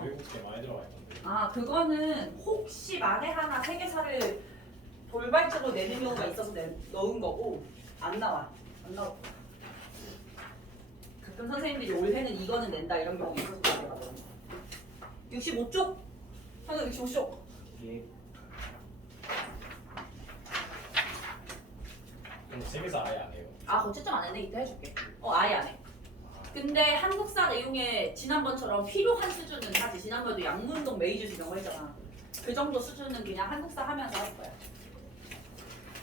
외국계 많이 들어가 있던데. 아 그거는 혹시 만에 하나 세계사를 돌발적으로 내는 경우가 있어서 넣은 거고 안 나와. 안 나와. 가끔 선생님들이 올해는 이거는 낸다 이런 경우 있어서 그래요. 65쪽. 현우 65쪽. 예. 그럼 세계사 아예 안 해요. 아 그거 채점 안 했네. 이따 해줄게. 아예 안 해. 근데 한국사 내용에 지난번처럼 필요한 수준은 하지. 지난번에도 양문동 메이주시 이런 거 했잖아. 그 정도 수준은 그냥 한국사 하면서 할 거야.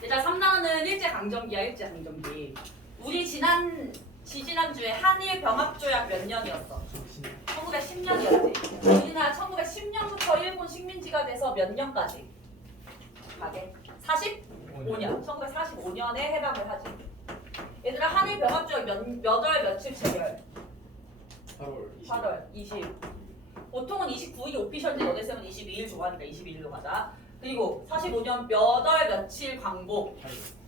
일단 3단원은 일제강점기야. 일제강점기. 우리 지난주에 한일 병합조약 몇 년이었어? 1910년이었지. 우리나라 1910년부터 일본 식민지가 돼서 몇 년까지? 가게? 45년. 1945년에 해방을 하지. 얘들아 한일 병합조약 몇 월 며칠 체결? 8월 20. 보통은 29일이 오피셜인데 너네 쌤은 22일 좋아하니까 22일로 가자. 그리고 45년 몇 월 며칠 광복?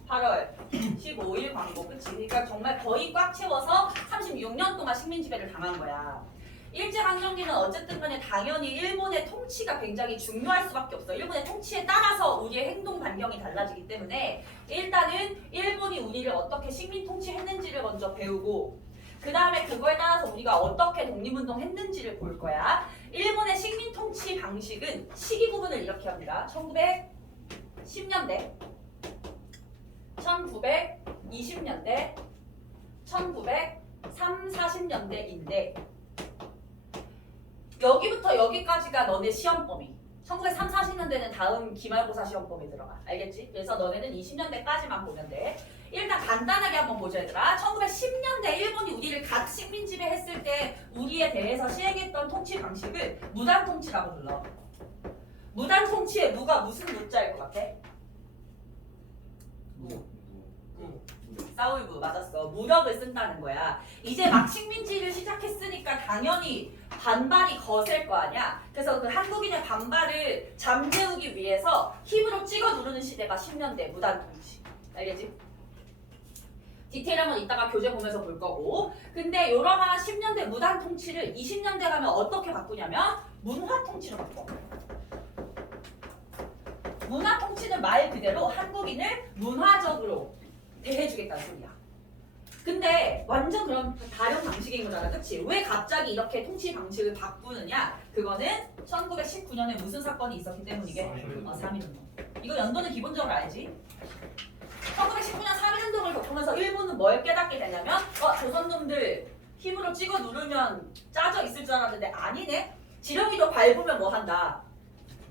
8월 15일 광복. 그치? 그러니까 정말 거의 꽉 채워서 36년 동안 식민 지배를 당한 거야. 일제강점기는 어쨌든 간에 당연히 일본의 통치가 굉장히 중요할 수밖에 없어. 일본의 통치에 따라서 우리의 행동 반경이 달라지기 때문에 일단은 일본이 우리를 어떻게 식민 통치했는지를 먼저 배우고 그 다음에 그거에 따라서 우리가 어떻게 독립운동 했는지를 볼 거야. 일본의 식민 통치 방식은 시기 구분을 이렇게 합니다. 1910년대, 1920년대, 1940년대인데 여기부터 여기까지가 너네 시험 범위. 1930, 40년대는 다음 기말고사 시험 범위 들어가. 알겠지? 그래서 너네는 20년대까지만 보면 돼. 일단 간단하게 한번 보자 얘들아. 1910년대 일본이 우리를 각 식민지배 했을 때 우리에 대해서 시행했던 통치 방식을 무단통치라고 불러. 무단통치의 무가 무슨 무자일 것 같아? 싸울부 맞았어. 무력을 쓴다는 거야. 이제 막 식민지를 시작했으니까 당연히 반발이 거셀 거 아니야. 그래서 그 한국인의 반발을 잠재우기 위해서 힘으로 찍어 누르는 시대가 10년대 무단통치. 알겠지? 디테일한 건 이따가 교재 보면서 볼 거고. 근데 이러한 10년대 무단통치를 20년대 가면 어떻게 바꾸냐면 문화통치로 바꿔. 문화통치는 말 그대로 한국인을 문화적으로 대해주겠다는 소리야. 근데 완전 그런 다른 방식인 거잖아. 그치? 왜 갑자기 이렇게 통치 방식을 바꾸느냐? 그거는 1919년에 무슨 사건이 있었기 때문이게? 3.1운동. 이거 연도는 기본적으로 알지? 1919년 3.1운동을 겪으면서 일본은 뭘 깨닫게 되냐면 조선놈들 힘으로 찍어 누르면 짜져 있을 줄 알았는데 아니네? 지렁이도 밟으면 뭐 한다?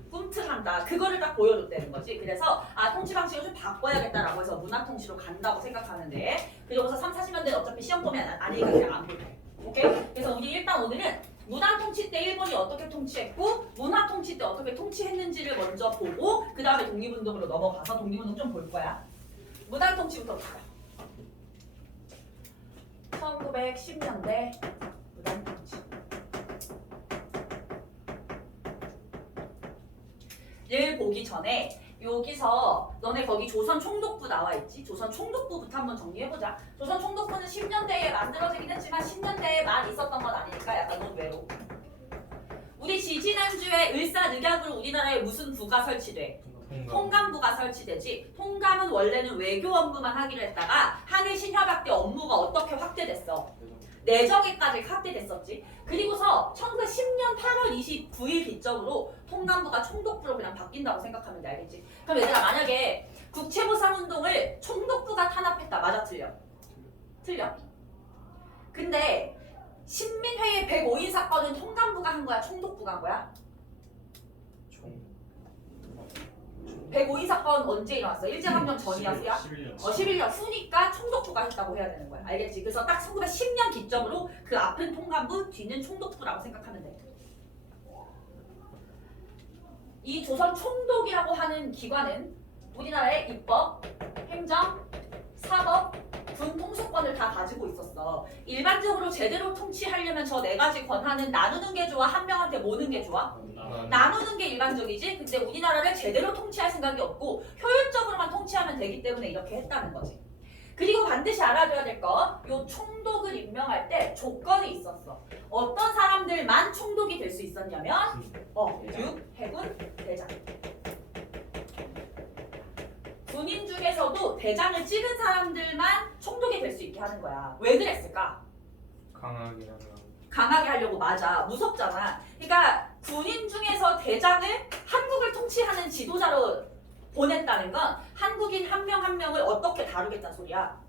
꿈틀한다. 그거를 딱 보여줬다는 거지. 그래서 통치 방식을 좀 바꿔야겠다라고 해서 문화통치로 간다고 생각하는데 그러고서 3, 40년대는 어차피 시험 보면 아니니까 그냥 안 볼게. 오케이? 그래서 우리 일단 오늘은 무단통치 때 일본이 어떻게 통치했고 문화통치 때 어떻게 통치했는지를 먼저 보고 그 다음에 독립운동으로 넘어가서 독립운동 좀 볼 거야. 무단통치부터 볼까? 1910년대 무단통치. 를 보기 전에 여기서 너네 거기 조선 총독부 나와 있지? 조선 총독부부터 한번 정리해보자. 조선 총독부는 10년대에 만들어지긴 했지만 10년대에만 있었던 건 아니니까 약간 논외로. 우리 지지난주에 을사늑약으로 우리나라에 무슨 부가 설치돼? 통감부가 설치되지. 통감은 원래는 외교업무만 하기로 했다가 한일 신협약 때 업무가 어떻게 확대됐어? 내정에까지 확대됐었지. 그리고서 1910년 8월 29일 기점으로 통감부가 총독부로 그냥 바뀐다고 생각하면 돼. 알겠지? 그럼 얘들아 만약에 국채보상운동을 총독부가 탄압했다. 맞아 틀려? 틀려. 근데 신민회의 105인 사건은 통감부가 한 거야? 총독부가 한 거야? 105인 사건 언제 일어났어? 일제강점 전이었어요? 11년 후니까 총독부가 했다고 해야 되는 거야. 알겠지? 그래서 딱 1910년 기점으로 그 앞은 통감부, 뒤는 총독부라고 생각하면 돼. 이 조선 총독이라고 하는 기관은 우리나라의 입법, 행정, 사법, 군 통수권을 다 가지고 있었어. 일반적으로 제대로 통치하려면 저 네 가지 권한은 나누는 게 좋아? 한 명한테 모는 게 좋아? 나누는 게 일반적이지. 근데 우리나라를 제대로 통치할 생각이 없고 효율적으로만 통치하면 되기 때문에 이렇게 했다는 거지. 그리고 반드시 알아둬야 될 거, 요 총독을 임명할 때 조건이 있었어. 어떤 사람들만 총독이 될 수 있었냐? 있었냐면 육해군 대장. 군인 중에서도 대장을 찍은 사람들만 총독이 될 수 있게 하는 거야. 왜 그랬을까? 강하게 하면 강하게 하려고. 맞아. 무섭잖아. 그러니까 군인 중에서 대장을 한국을 통치하는 지도자로 보냈다는 건 한국인 한 명 한 명을 어떻게 다루겠다는 소리야.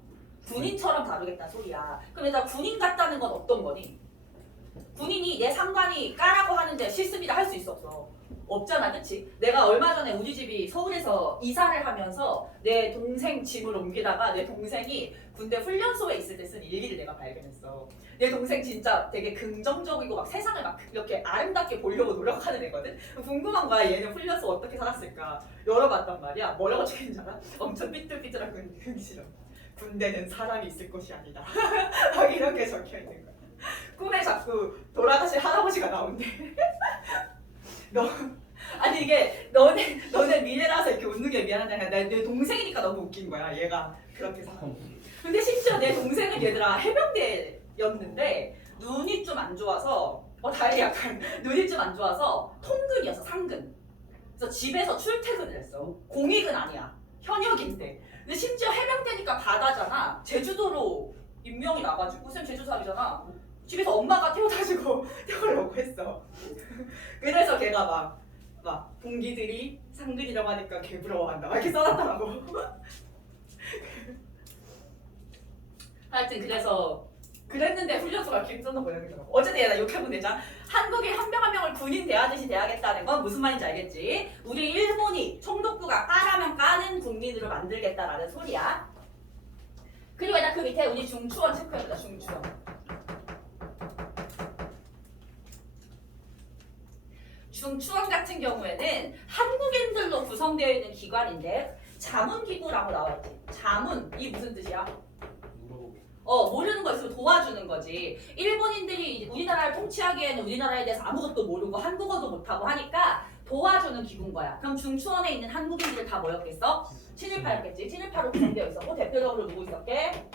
군인처럼 다루겠다는 소리야. 그럼 얘들아 군인 같다는 건 어떤 거니? 군인이 내 상관이 까라고 하는데 실습이라 할 수 있어 없어? 없잖아, 그치? 내가 얼마 전에 우리 집이 서울에서 이사를 하면서 내 동생 집을 옮기다가 내 동생이 군대 훈련소에 있을 때 쓴 일기를 내가 발견했어. 내 동생 진짜 되게 긍정적이고 막 세상을 막 이렇게 아름답게 보려고 노력하는 애거든? 궁금한 거야, 얘는 훈련소 어떻게 살았을까? 열어봤단 말이야. 뭐라고 적혀있는지 알아? 엄청 삐뚤삐뚤한 그 싫어. 군대는 사람이 있을 곳이 아니다. 막 이렇게 적혀있는 거야. 꿈에 자꾸 돌아가신 할아버지가 나온대. 아니 이게 너네 미래라서 이렇게 웃는 게 미안하잖아. 내 동생이니까 너무 웃긴 거야. 얘가 그렇게 살아. 근데 심지어 내 동생은 얘들아 해병대였는데 눈이 좀 안 좋아서 다행히 약간 눈이 좀 안 좋아서 통근이었어. 상근. 그래서 집에서 출퇴근을 했어. 공익은 아니야. 현역인데. 근데 심지어 해병대니까 바다잖아. 제주도로 임명이 나가지고 쌤 제주 살이잖아. 집에서 엄마가 태워다주고 태우려고 했어. 그래서 걔가 막 동기들이 상근이라고 하니까 개 부러워한다. 막 이렇게 써놨더라고. 하여튼 그래서 그랬는데 훈련소가 이렇게 힘들어 보이더라고. 어쨌든 얘나 욕해본 대장. 한국인 한 명 한 명을 군인 대하듯이 대하겠다는 건 무슨 말인지 알겠지? 우리 일본이 총독부가 까라면 까는 국민으로 만들겠다라는 소리야. 그리고 일단 그 밑에 우리 중추원 체크해보자. 중추원. 중추원 같은 경우에는 한국인들로 구성되어 있는 기관인데 자문기구라고 나와있지. 자문, 이 무슨 뜻이야? 모르는 거 있으면 도와주는 거지. 일본인들이 우리나라를 통치하기에는 우리나라에 대해서 아무것도 모르고 한국어도 못하고 하니까 도와주는 기구인 거야. 그럼 중추원에 있는 한국인들이 다 뭐였겠어? 친일파였겠지. 친일파로 구성되어 있었고 대표적으로 누구 있었게?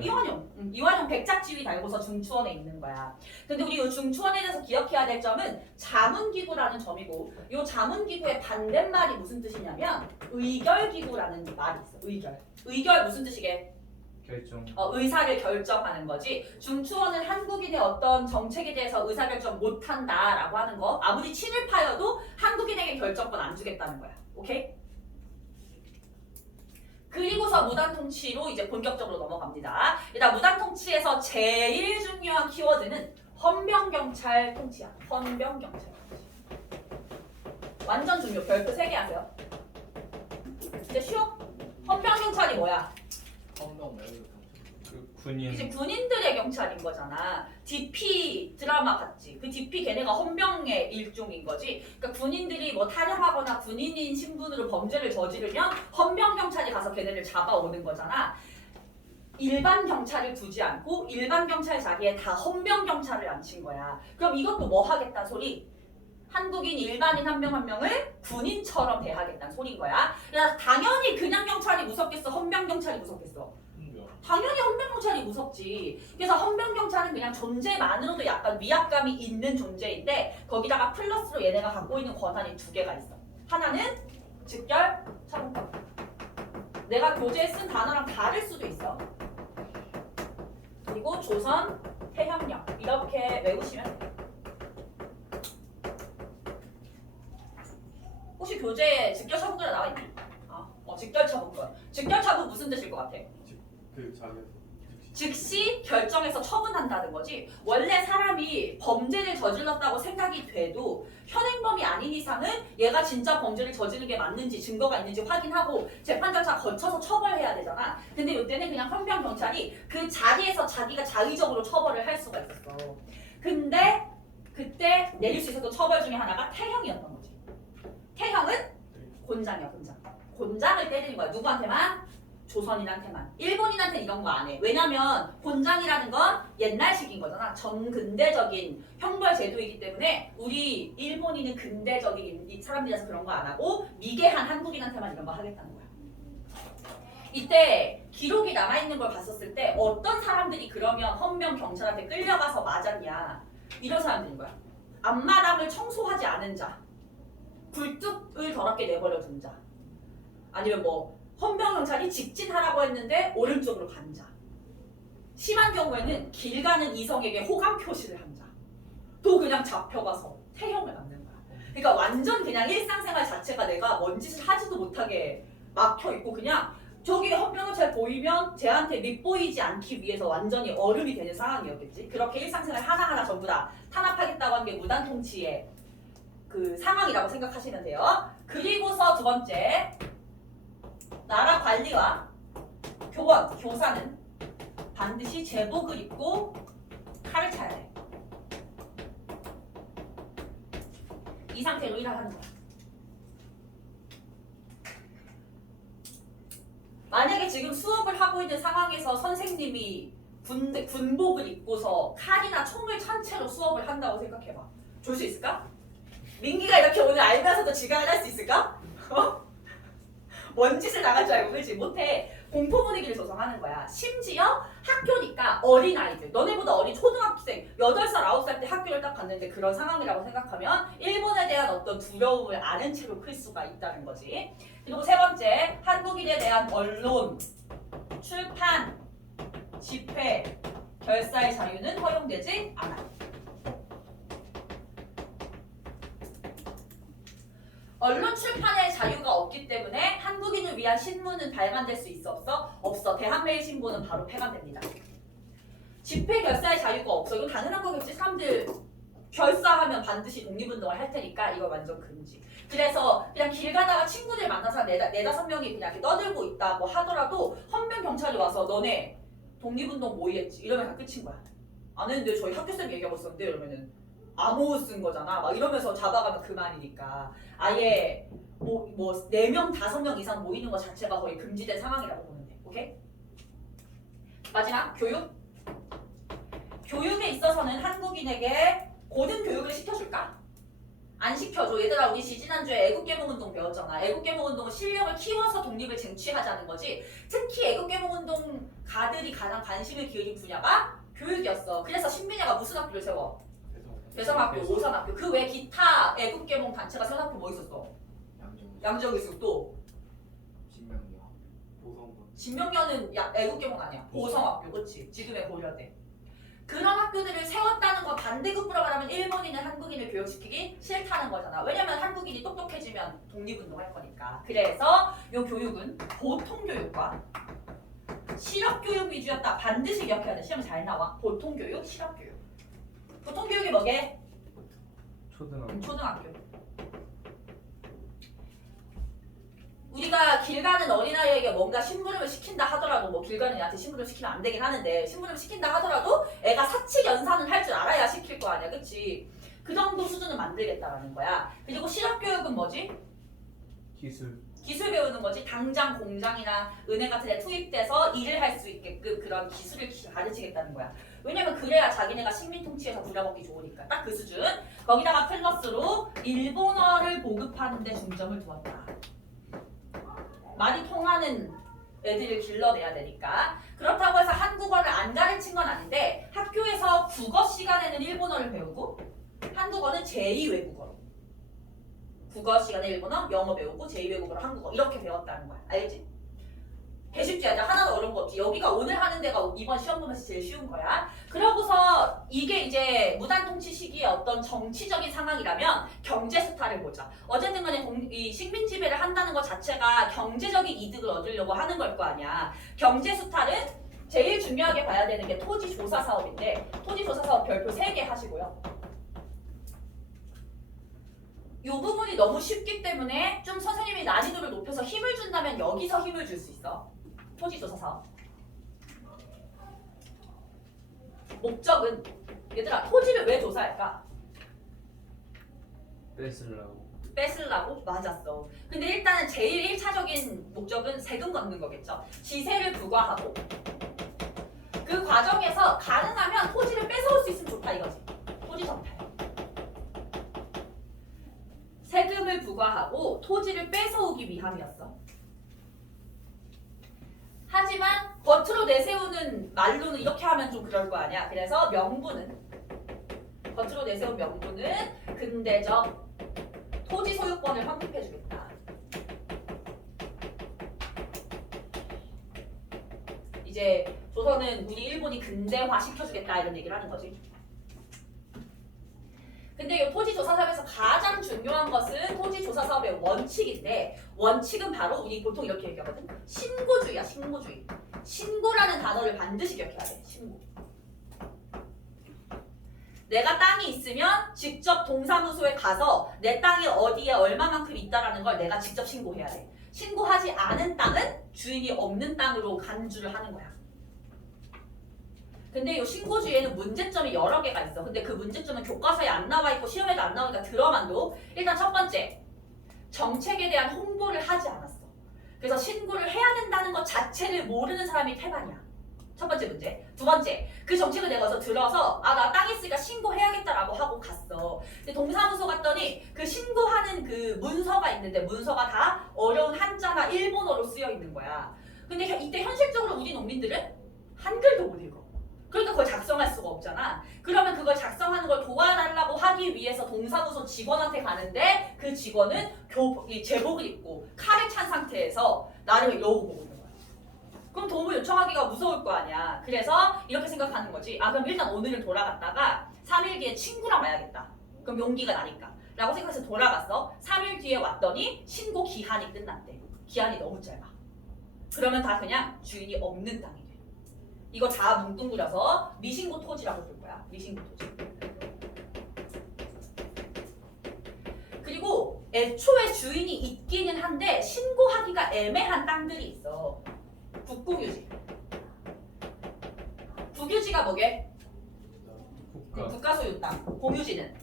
이완용. 이완용 백작지휘 달고서 중추원에 있는 거야. 근데 우리 이 중추원에 대해서 기억해야 될 점은 자문기구라는 점이고, 이 자문기구의 반대말이 무슨 뜻이냐면 의결기구라는 말이 있어. 의결 무슨 뜻이게? 결정. 의사를 결정하는 거지. 중추원은 한국인의 어떤 정책에 대해서 의사결정 못한다라고 하는 거. 아무리 친일파여도 한국인에게 결정권 안 주겠다는 거야. 오케이? 그리고서 무단통치로 이제 본격적으로 넘어갑니다. 일단 무단통치에서 제일 중요한 키워드는 헌병경찰 통치야. 헌병경찰 통치. 완전 중요. 별표 3개 하세요. 이제 쉬워? 헌병경찰이 뭐야? 헌병 말고 그 군인. 이제 군인들의 경찰인 거잖아. DP 드라마 같지. 그 DP 걔네가 헌병의 일종인 거지. 그러니까 군인들이 뭐 탈영하거나 군인인 신분으로 범죄를 저지르면 헌병 경찰이 가서 걔네를 잡아오는 거잖아. 일반 경찰을 두지 않고 일반 경찰 자리에 다 헌병 경찰을 앉힌 거야. 그럼 이것도 뭐 하겠다 소리? 한국인 일반인 한 명 한 명을 군인처럼 대하겠다는 소린 거야. 그래서 당연히 그냥 경찰이 무섭겠어? 헌병 경찰이 무섭겠어? 당연히 헌병경찰이 무섭지. 그래서 헌병경찰은 그냥 존재만으로도 약간 위압감이 있는 존재인데 거기다가 플러스로 얘네가 갖고 있는 권한이 2개가 있어. 하나는 직결 차분법. 내가 교재에 쓴 단어랑 다를 수도 있어. 그리고 조선 태형령 이렇게 외우시면 돼. 혹시 교재에 직결 차분권이 나와 있니? 직결 차분권. 직결 차분 무슨 뜻일 것 같아? 그 자기 즉시 결정해서 처분한다는 거지. 원래 사람이 범죄를 저질렀다고 생각이 돼도 현행범이 아닌 이상은 얘가 진짜 범죄를 저지른 게 맞는지 증거가 있는지 확인하고 재판 절차 거쳐서 처벌해야 되잖아. 근데 이때는 그냥 헌병 경찰이 그 자리에서 자기가 자의적으로 처벌을 할 수가 있었어. 근데 그때 내릴 수 있었던 처벌 중에 하나가 태형이었던 거지. 태형은 곤장이야, 곤장. 곤장을 때리는 거야. 누구한테만? 조선인한테만. 일본인한테는 이런 거 안 해. 왜냐면 곤장이라는 건 옛날식인 거잖아. 전근대적인 형벌 제도이기 때문에 우리 일본인은 근대적인 사람들이라서 그런 거 안 하고 미개한 한국인한테만 이런 거 하겠다는 거야. 이때 기록이 남아있는 걸 봤었을 때 어떤 사람들이 그러면 헌병 경찰한테 끌려가서 맞았냐. 이런 사람들인 거야. 앞마당을 청소하지 않은 자, 굴뚝을 더럽게 내버려 둔 자, 아니면 뭐 헌병 경찰이 직진하라고 했는데 오른쪽으로 간 자, 심한 경우에는 길 가는 이성에게 호감 표시를 한 자, 또 그냥 잡혀가서 태형을 맞는 거야. 그러니까 완전 그냥 일상생활 자체가 내가 뭔 짓을 하지도 못하게 막혀 있고 그냥 저기 헌병을 잘 보이면 쟤한테 밉보이지 않기 위해서 완전히 얼음이 되는 상황이었겠지. 그렇게 일상생활 하나하나 전부 다 탄압하겠다고 한 게 무단 통치의 그 상황이라고 생각하시면 돼요. 그리고서 두 번째, 나라 관리와 교원, 교사는 반드시 제복을 입고 칼을 차야 돼. 이 상태로 일을 하는 거야. 만약에 지금 수업을 하고 있는 상황에서 선생님이 군복을 입고서 칼이나 총을 찬 채로 수업을 한다고 생각해봐. 줄 수 있을까? 민기가 이렇게 오늘 알면서도 지각을 할 수 있을까? 뭔 짓을 나갈 줄 알고 그러지 못해. 공포 분위기를 조성하는 거야. 심지어 학교니까 어린아이들, 너네보다 어린 초등학생 8살, 9살 때 학교를 딱 갔는데 그런 상황이라고 생각하면 일본에 대한 어떤 두려움을 아는 채로 클 수가 있다는 거지. 그리고 세 번째, 한국인에 대한 언론, 출판, 집회, 결사의 자유는 허용되지 않아. 언론 출판의 자유가 없기 때문에 한국인을 위한 신문은 발간될 수 있어 없어? 없어. 대한매일신보는 바로 폐간됩니다. 집회 결사의 자유가 없어. 이건 당연한 거겠지. 사람들 결사하면 반드시 독립운동을 할 테니까 이거 완전 금지. 그래서 그냥 길 가다가 친구들 만나서 네다섯 명이 그냥 이렇게 떠들고 있다 뭐 하더라도 헌병 경찰이 와서 너네 독립운동 모의했지 이러면 다 끝인 거야. 안 했는데 저희 학교쌤 얘기하고 있었는데 이러면은 암호 쓴 거잖아. 막 이러면서 잡아가면 그만이니까 아예 뭐 4명, 5명 이상 모이는 것 자체가 거의 금지된 상황이라고 보면 돼. 오케이? 마지막 교육. 교육에 있어서는 한국인에게 고등 교육을 시켜줄까? 안 시켜줘. 얘들아 우리 지지난주에 애국개몽운동 배웠잖아. 애국개몽운동은 실력을 키워서 독립을 쟁취하자는 거지. 특히 애국개몽운동 가들이 가장 관심을 기울인 분야가 교육이었어. 그래서 신민이가 무슨 학교를 세워? 대성학교, 오산학교. 그 외 기타 애국개몽 단체가 세운 학교 뭐 있었어? 양정 있었고 또 신명이야. 보성군. 진명여는 애국개몽 아니야. 보성학교. 그렇지. 지금의 고려대. 그런 학교들을 세웠다는 건 반대급부로 말하면 일본인은 한국인을 교육시키기 싫다는 거잖아. 왜냐면 한국인이 똑똑해지면 독립운동할 거니까. 그래서 이 교육은 보통교육과 실업교육 위주였다. 반드시 기억해야 돼. 시험 잘 나와. 보통교육, 실업교육. 보통교육이 뭐게? 초등학교. 우리가 길 가는 어린아이에게 뭔가 심부름을 시킨다 하더라도 뭐 길 가는 애한테 심부름 시키면 안 되긴 하는데 심부름 시킨다 하더라도 애가 사칙 연산은 할 줄 알아야 시킬 거 아니야. 그치? 그 정도 수준은 만들겠다라는 거야. 그리고 실업교육은 뭐지? 기술 배우는 거지. 당장 공장이나 은행 같은 데 투입돼서 일을 할 수 있게끔 그런 기술을 가르치겠다는 거야. 왜냐면 그래야 자기네가 식민 통치에서 부려먹기 좋으니까. 딱 그 수준. 거기다가 플러스로 일본어를 보급하는 데 중점을 두었다. 말이 통하는 애들을 길러내야 되니까. 그렇다고 해서 한국어를 안 가르친 건 아닌데 학교에서 국어 시간에는 일본어를 배우고 한국어는 제2외국어로. 국어 시간에 일본어, 영어 배우고 제2외국어로 한국어 이렇게 배웠다는 거야. 알지? 개쉽지 않아. 하나도 어려운 거 없지. 여기가 오늘 하는 데가 이번 시험 보면서 제일 쉬운 거야. 그러고서 이게 이제 무단 통치 시기의 어떤 정치적인 상황이라면 경제 수탈을 보자. 어쨌든 간에 이 식민 지배를 한다는 것 자체가 경제적인 이득을 얻으려고 하는 걸 거 아니야. 경제 수탈은 제일 중요하게 봐야 되는 게 토지 조사 사업인데 토지 조사 사업 별표 3개 하시고요. 이 부분이 너무 쉽기 때문에 좀 선생님이 난이도를 높여서 힘을 준다면 여기서 힘을 줄 수 있어. 토지조사 사업. 목적은 얘들아 토지를 왜 조사할까? 뺏으려고? 맞았어. 근데 일단은 제일 1차적인 목적은 세금 걷는 거겠죠. 시세를 부과하고 그 과정에서 가능하면 토지를 뺏어올 수 있으면 좋다 이거지. 토지 정탈. 세금을 부과하고 토지를 뺏어오기 위함이었어. 하지만 겉으로 내세우는 말로는 이렇게 하면 좀 그럴 거 아니야. 그래서 명분은 겉으로 내세운 명분은 근대적 토지 소유권을 확립해주겠다. 이제 조선은 우리 일본이 근대화 시켜주겠다 이런 얘기를 하는 거지. 근데 이 토지조사 사업에서 가장 중요한 것은 토지조사 사업의 원칙인데 원칙은 바로 우리 보통 이렇게 얘기하거든. 신고주의야, 신고주의. 신고라는 단어를 반드시 기억해야 돼. 신고. 내가 땅이 있으면 직접 동사무소에 가서 내 땅이 어디에 얼마만큼 있다라는 걸 내가 직접 신고해야 돼. 신고하지 않은 땅은 주인이 없는 땅으로 간주를 하는 거야. 근데 이 신고주의에는 문제점이 여러 개가 있어. 근데 그 문제점은 교과서에 안 나와 있고 시험에도 안 나오니까 들어만 둬. 일단 첫 번째, 정책에 대한 홍보를 하지 않았어. 그래서 신고를 해야 된다는 것 자체를 모르는 사람이 태반이야. 첫 번째 문제. 두 번째, 그 정책을 내가 어서 들어서 나 땅 있으니까 신고해야겠다라고 하고 갔어. 근데 동사무소 갔더니 그 신고하는 그 문서가 있는데 문서가 다 어려운 한자나 일본어로 쓰여 있는 거야. 근데 이때 현실적으로 우리 농민들은 한글도 못 읽어. 그러니까 그걸 작성할 수가 없잖아. 그러면 그걸 작성하는 걸 도와달라고 하기 위해서 동사무소 직원한테 가는데 그 직원은 제복을 입고 칼에 찬 상태에서 나를 여우 보고 있는 거야. 그럼 도움을 요청하기가 무서울 거 아니야. 그래서 이렇게 생각하는 거지. 그럼 일단 오늘은 돌아갔다가 3일 뒤에 친구랑 와야겠다. 그럼 용기가 나니까. 라고 생각해서 돌아갔어. 3일 뒤에 왔더니 신고 기한이 끝났대. 기한이 너무 짧아. 그러면 다 그냥 주인이 없는 땅이 돼. 이거 다 뭉뚱그려서 미신고 토지라고 부를 거야. 미신고 토지. 그리고 애초에 주인이 있기는 한데 신고하기가 애매한 땅들이 있어. 국공유지. 국유지가 뭐게? 국가 소유 땅. 공유지는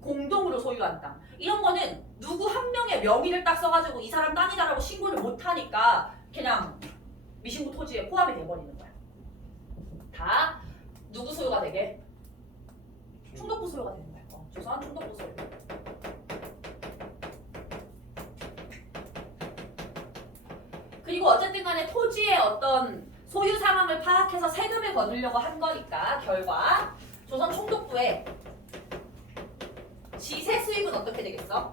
공동으로 소유한 땅. 이런 거는 누구 한 명의 명의를 딱 써가지고 이 사람 땅이다라고 신고를 못하니까 그냥 미신고 토지에 포함이 돼버리는 거야. 다 누구 소유가 되게? 충덕부 소유가 되는 거야. 조선 충덕부 소유. 그리고 어쨌든 간에 토지의 어떤 소유 상황을 파악해서 세금을 거두려고 한 거니까 결과 조선 총독부의 지세 수입은 어떻게 되겠어?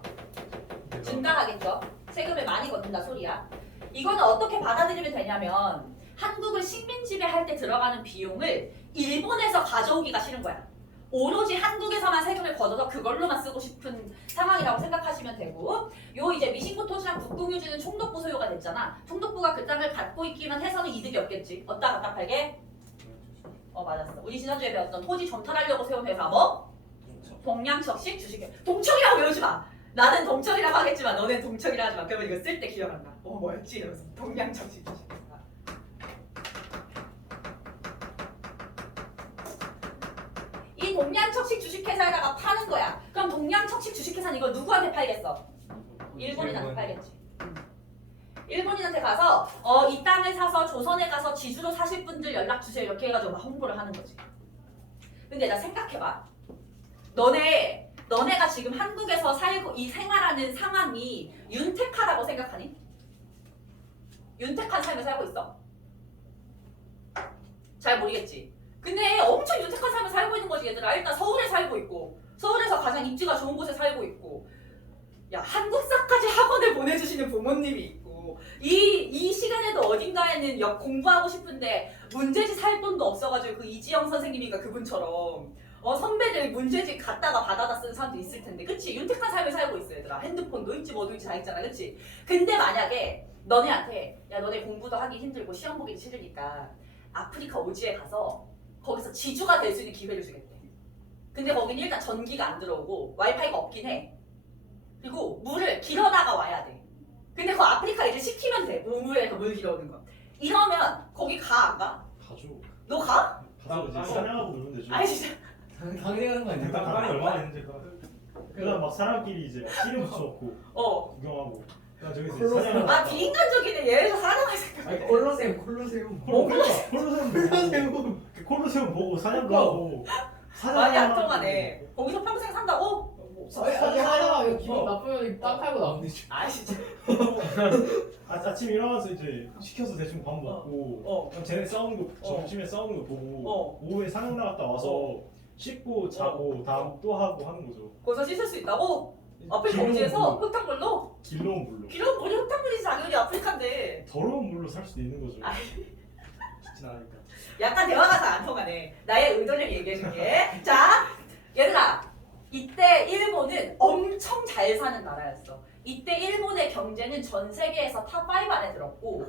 증가하겠죠. 세금을 많이 걷는다 소리야. 이거는 어떻게 받아들이면 되냐면 한국을 식민 지배할 때 들어가는 비용을 일본에서 가져오기가 싫은 거야. 오로지 한국에서만 세금을 걷어서 그걸로만 쓰고 싶은 상황이라고 생각하시면 되고, 요 이제 미신고 토지랑 국공유지는 총독부 소유가 됐잖아. 총독부가 그 땅을 갖고 있기만 해서는 이득이 없겠지. 어디다 갖다 팔게? 맞았어. 우리 지난주에 배웠던 토지 점탈하려고 세운 회사 뭐? 동양척식 주식회. 동척이라고 외우지 마. 나는 동척이라고 하겠지만 너는 동척이라 하지 마. 그러면 이거 쓸 때 기억한다. 뭐였지? 이러면서 동양척식 주식회사. 이 동양척식 주식회사에다가 파는 거야. 그럼 동양척식 주식회사는 이거 누구한테 팔겠어? 일본인한테 팔겠지. 일본인한테 가서 이 땅을 사서 조선에 가서 지주로 사실 분들 연락 주세요 이렇게 해가지고 막 홍보를 하는 거지. 근데 나 생각해봐. 너네가 지금 한국에서 살고 이 생활하는 상황이 윤택하다고 생각하니? 윤택한 삶을 살고 있어? 잘 모르겠지. 근데 엄청 윤택한 삶을 살고 있는 거지 얘들아. 일단 서울에 살고 있고 서울에서 가장 입지가 좋은 곳에 살고 있고 야 한국사까지 학원을 보내주시는 부모님이 있고 이 시간에도 어딘가에는 공부하고 싶은데 문제집 살 돈도 없어가지고 그 이지영 선생님인가 그분처럼 선배들 문제집 갖다가 받아다 쓰는 사람도 있을 텐데 그치? 윤택한 삶을 살고 있어 얘들아. 핸드폰도 있지 뭐도 있지 다 있잖아 그치? 근데 만약에 너네한테 야 너네 공부도 하기 힘들고 시험 보기 싫으니까 아프리카 오지에 가서 거기서 지주가 될 수 있는 기회를 주겠대. 근데 거기는 일단 전기가 안 들어오고 와이파이가 없긴 해. 그리고 물을 길어다가 와야 돼. 근데 그 아프리카 일을 시키면 돼. 우물에서 물 길어오는 거. 이러면 거기 가 안 가? 가죠. 너 가? 가서 이제 사냥하고 놀면 되죠. 아니 진짜. 당연히 하는 거 아니야? 땅이 얼마나 있는지 그다음 막 사람끼리 이제 씨름 붙여놓고 구경하고 그다음 저기서 이제 사냥하고 아 비인간적이네. 얘를 사랑할 생각. 아니 콜로세움. 콜로세움 보고 사냥도 그거. 하고 많이 안 통하네. 거기서 평생 산다고? 하다가 기분 나쁘면 땅 팔고 나오면 되죠. 아 진짜. 아침 일어나서 이제 시켜서 대충 밥 먹고 그럼 쟤네 싸우는 거 점심에 싸우는 거 보고 오후에 사냥 나갔다 와서 씻고 자고 다음 또 하고 하는 거죠. 거기서 씻을 수 있다고? 아프리카 기름 어디에서? 물, 흙탕물로? 길러온 물로. 기름 물이 흙탕물이지 당연히 아프리카인데. 더러운 물로 살 수도 있는 거죠. 아. 쉽진 않으니까. 약간 대화가 잘 안 통하네. 나의 의도를 얘기해줄게. 자, 얘들아. 이때 일본은 엄청 잘 사는 나라였어. 이때 일본의 경제는 전 세계에서 탑5 안에 들었고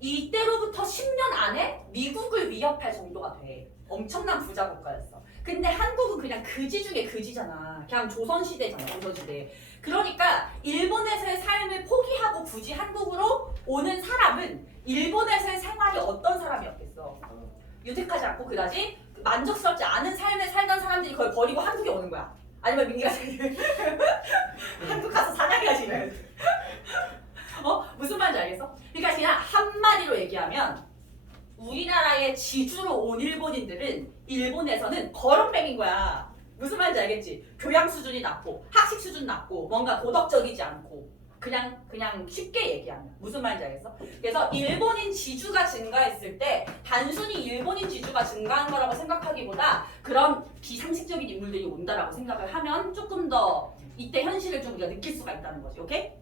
이때로부터 10년 안에 미국을 위협할 정도가 돼. 엄청난 부자 국가였어. 근데 한국은 그냥 그지 중에 그지잖아. 그냥 조선시대잖아, 조선시대. 그러니까 일본에서의 삶을 포기하고 굳이 한국으로 오는 사람은 일본에서의 생활이 어떤 사람이었겠어. 유택하지 않고 그다지 만족스럽지 않은 삶을 살던 사람들이 그걸 버리고 한국에 오는 거야. 아니면 민기가 한국 가서 사냥해야지. 무슨 말인지 알겠어? 그러니까 그냥 한마디로 얘기하면 우리나라의 지주로 온 일본인들은 일본에서는 거렁뱅인 거야. 무슨 말인지 알겠지? 교양 수준이 낮고 학식 수준 낮고 뭔가 도덕적이지 않고 그냥 쉽게 얘기하면 무슨 말인지 알겠어? 그래서 일본인 지주가 증가했을 때 단순히 일본인 지주가 증가한 거라고 생각하기보다 그런 비상식적인 인물들이 온다라고 생각을 하면 조금 더 이때 현실을 좀 우리가 느낄 수가 있다는 거지. 오케이?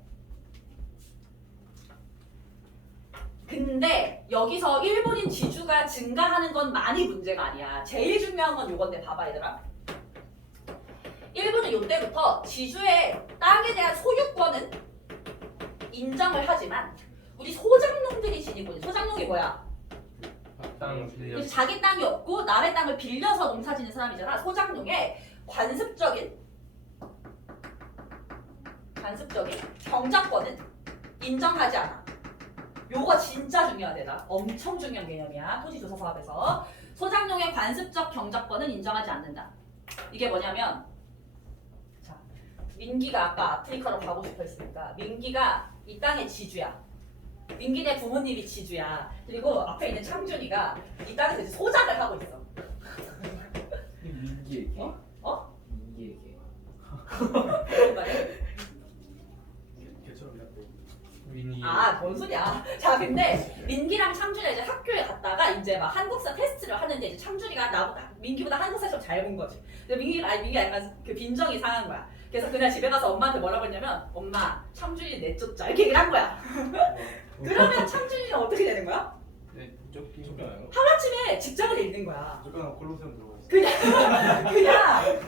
근데 여기서 일본인 지주가 증가하는 것만이 문제가 아니야. 제일 중요한 건 요건데 봐봐 얘들아. 일본은 요때부터 지주의 땅에 대한 소유권은 인정을 하지만 우리 소장농들이 지니고 있는 소장농이 뭐야? 땅 빌려. 그래서 자기 땅이 없고 남의 땅을 빌려서 농사 짓는 사람이잖아. 소장농의 관습적인 경작권은 인정하지 않아. 요거 진짜 중요하다. 엄청 중요한 개념이야. 토지조사 사업에서. 소장농의 관습적 경작권은 인정하지 않는다. 이게 뭐냐면 자, 민기가 아까 아프리카로 가고 싶어 했으니까 민기가 이 땅의 지주야. 민기네 부모님이 지주야. 그리고 앞에 있는 창준이가 이 땅에서 이제 소작을 하고 있어. 민기에게. 민기에게. 무슨 말이야? 개처럼 이렇게. 위니. 뭔 소리야. 자, 근데 민기랑 창준이가 이제 학교에 갔다가 이제 막 한국사 테스트를 하는데 이제 창준이가 나보다 민기보다 한국사 좀 잘 본 거지. 근데 민기가 약간 그 빈정이 상한 거야. 그래서 그날 집에 가서 엄마한테 뭐라고 했냐면 엄마, 창준이 내쫓자 이렇게 얘기를 한 거야. 그러면 창준이는 어떻게 되는 거야? 네, 쫓기. 쫓겨나요? 하루아침에 직장을 잃는 거야. 쫓겨나고 콜로세움 들어가요.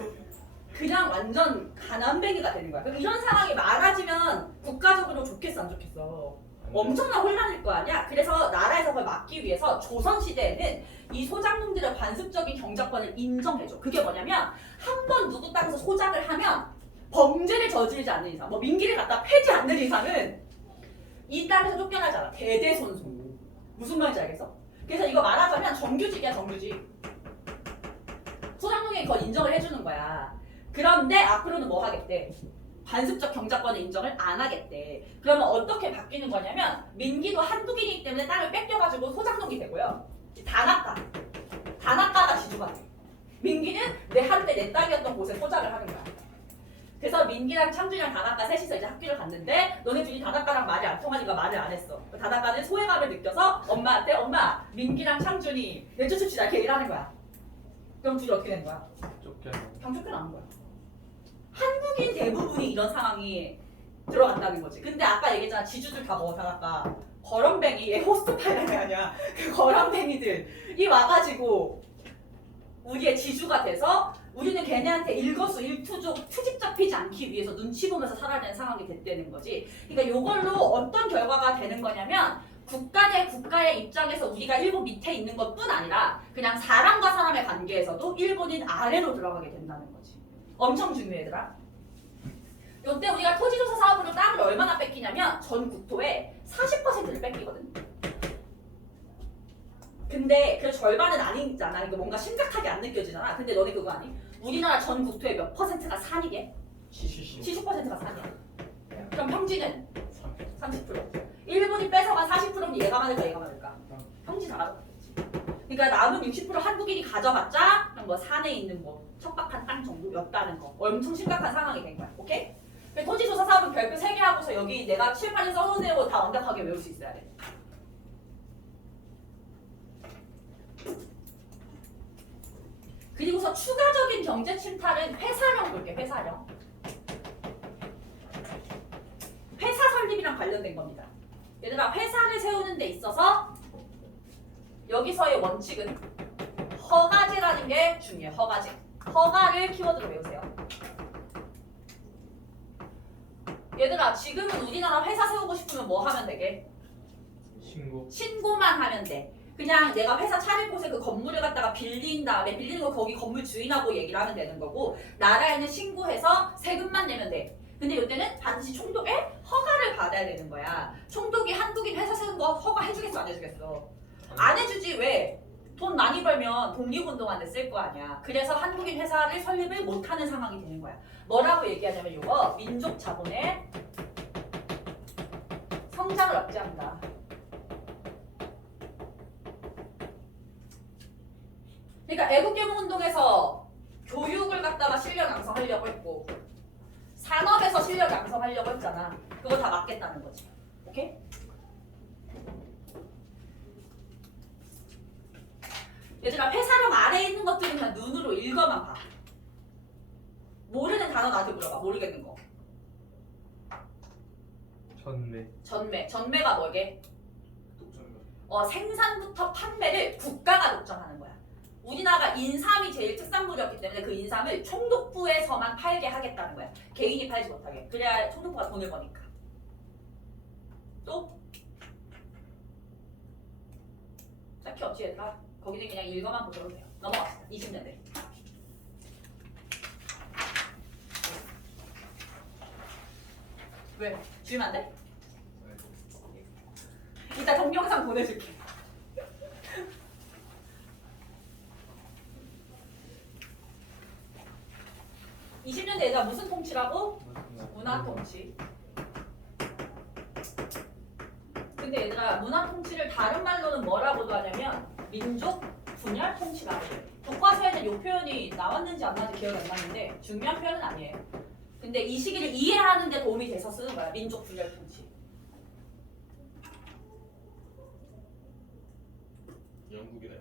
그냥 완전 가난뱅이가 되는 거야. 그럼 이런 상황이 많아지면 국가적으로 좋겠어 안 좋겠어? 엄청난 혼란일 거 아니야? 그래서 나라에서 그걸 막기 위해서 조선시대에는 이 소장농들의 관습적인 경작권을 인정해줘. 그게 뭐냐면 한 번 누구 땅에서 소작을 하면 범죄를 저지르지 않는 이상, 뭐 민기를 갖다 패지 않는 이상은 이 땅에서 쫓겨나지 않아. 대대손손. 무슨 말인지 알겠어? 그래서 이거 말하자면 정규직이야, 정규직. 소장농이 그걸 인정을 해주는 거야. 그런데 앞으로는 뭐 하겠대? 관습적 경작권의 인정을 안 하겠대. 그러면 어떻게 바뀌는 거냐면 민기도 한국인이기 때문에 땅을 뺏겨가지고 소장농이 되고요. 다나카가 지주가 돼. 민기는 한때 내 땅이었던 곳에 소작을 하는 거야. 그래서 민기랑 창준이랑 다나카 셋이서 이제 학교를 갔는데 너네 둘이 다나카랑 말이 안 통하니까 말을 안 했어. 다나카는 소외감을 느껴서 엄마한테 엄마 민기랑 창준이 내쫓읍시다 이렇게 얘기를 하는 거야. 그럼 둘이 어떻게 되는 거야? 쫓겨나. 그냥 쫓겨나는 거야. 한국인 대부분이 이런 상황이 들어간다는 거지. 근데 아까 얘기했잖아. 지주들 다 다나카 거렁뱅이, 얘 호스트파이라는 게 아니야. 그 거렁뱅이들이 와가지고 우리의 지주가 돼서 우리는 걔네한테 일거수일투족 트집 잡히지 않기 위해서 눈치 보면서 살아야 되는 상황이 됐다는 거지. 그러니까 이걸로 어떤 결과가 되는 거냐면 국가 대 국가의 입장에서 우리가 일본 밑에 있는 것뿐 아니라 그냥 사람과 사람의 관계에서도 일본인 아래로 들어가게 된다는 거지. 엄청 중요해 얘들아. 이때 우리가 토지조사 사업으로 땅을 얼마나 뺏기냐면 전 국토의 40%를 뺏기거든. 근데 그 절반은 아니잖아. 그러니까 뭔가 심각하게 안 느껴지잖아. 근데 너네 그거 아니? 우리나라 전 국토의 몇 퍼센트가 산이게? 70%가 산이야. 그럼 평지는 30%. 일본이 뺏어간 40%는 얘가 많을까 얘가 많을까? 평지 다 가져갔지. 그러니까 남은 60% 한국인이 가져갔자 그냥 뭐 산에 있는 뭐 척박한 땅 정도였다는 거. 엄청 심각한 상황이 된 거야. 오케이? 토지조사 사업은 별표 3개 하고서 여기 내가 칠판에 써놓은 거 다 완벽하게 외울 수 있어야 돼. 그리고서 추가적인 경제 침탈은 회사령 볼게. 회사령. 회사 설립이랑 관련된 겁니다. 얘들아 회사를 세우는 데 있어서 여기서의 원칙은 허가제라는 게 중요해요. 허가제. 허가를 키워드로 외우세요. 얘들아 지금은 우리나라 회사 세우고 싶으면 뭐 하면 되게? 신고. 신고만 하면 돼. 그냥 내가 회사 차릴 곳에 그 건물을 갖다가 빌린 다음에 빌리는 거 거기 건물 주인하고 얘기를 하면 되는 거고 나라에는 신고해서 세금만 내면 돼. 근데 이때는 반드시 총독의 허가를 받아야 되는 거야. 총독이 한국인 회사 세우는 거 허가 해주겠어 안 해주겠어? 안 해주지. 왜? 돈 많이 벌면 독립운동하는데 쓸 거 아니야. 그래서 한국인 회사를 설립을 못하는 상황이 되는 거야. 뭐라고 얘기하냐면 이거 민족 자본의 성장을 억제한다. 그러니까 애국개몽운동에서 교육을 갖다가 실력 양성하려고 했고 산업에서 실력 양성하려고 했잖아. 그거 다 막겠다는 거지. 오케이? 얘들아 회사령 아래에 있는 것들은 그냥 눈으로 읽어만 봐. 모르는 단어 나한테 물어봐. 모르겠는 거. 전매. 전매가 뭐게? 생산부터 판매를 국가가 독점하는 거야. 우리나라가 인삼이 제일 특산물이었기 때문에 그 인삼을 총독부에서만 팔게 하겠다는 거야. 개인이 팔지 못하게. 그래야 총독부가 돈을 버니까. 또? 딱히 없지 얘들아. 거기는 그냥 읽어만 보셔도 돼요. 넘어갑시다. 20년대. 왜? 지우면 안 돼? 이따 동영상 보내줄게. (20년대) 얘들아 무슨 통치라고? 문화 통치. 근데 얘들아 문화 통치를 다른 말로는 뭐라고도 하냐면 민족 분열 통치라고 해요. 교과서에는 이 표현이 나왔는지 안 나왔는지 기억이 안 나는데 중요한 표현은 아니에요. 근데 이 시기를 이해하는 데 도움이 돼서 쓰는 거야. 민족 분열 통치. 영국이네요.